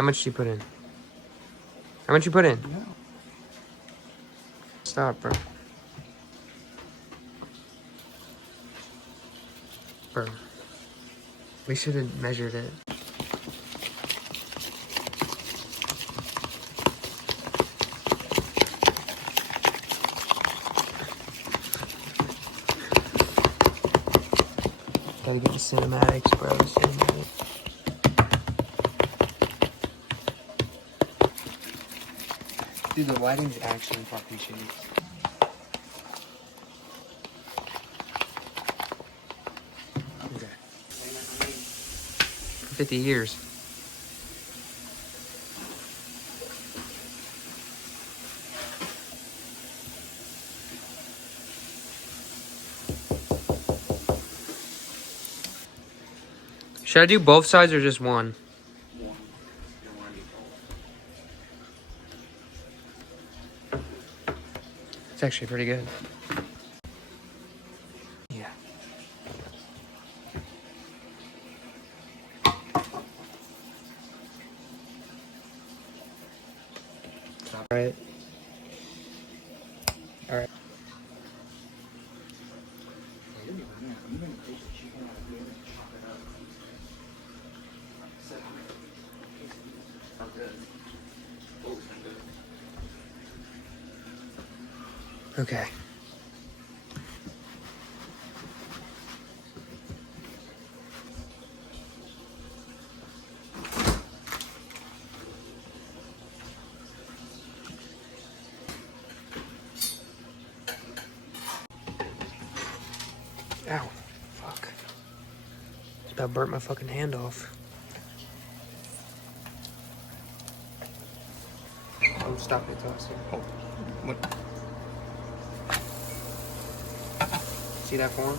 How much do you put in? How much you put in? No. Stop, bro. Bro. We should have measured it. Gotta get the cinematics, bro. The cinematics. Dude, the lighting's actually fucking shitty. Okay. 50 years. Should I do both sides or just one? It's actually pretty good. Yeah. Alright. Alright. Okay. Ow. Fuck. Just about burnt my fucking hand off. Oh, stop it, Toss. Oh, what? See that form?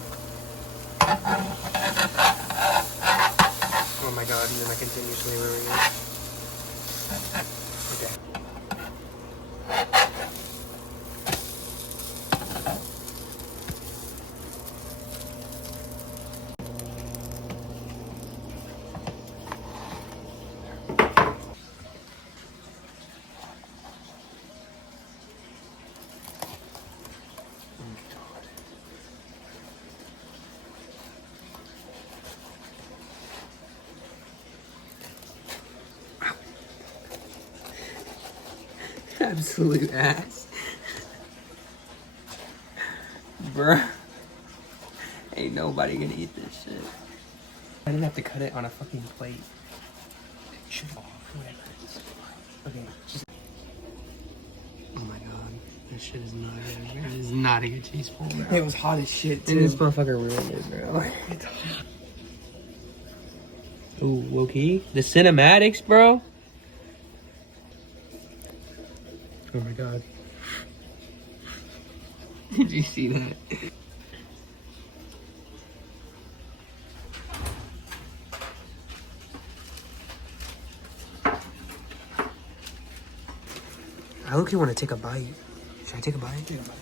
Oh my god, and then I continuously ruin it. Okay. Absolute ass. Bruh. Ain't nobody gonna eat this shit. I didn't have to cut it on a fucking plate. Shut off. Whatever. Okay, just... Oh my god. This shit is not good. It is not a good cheese pull, bro. It was hot as shit, too. And this motherfucker ruined it, bro. It's hot. Ooh, low key. The cinematics, bro. Oh my god. Did you see that? I look, you want to take a bite. Should I take a bite? Take a bite.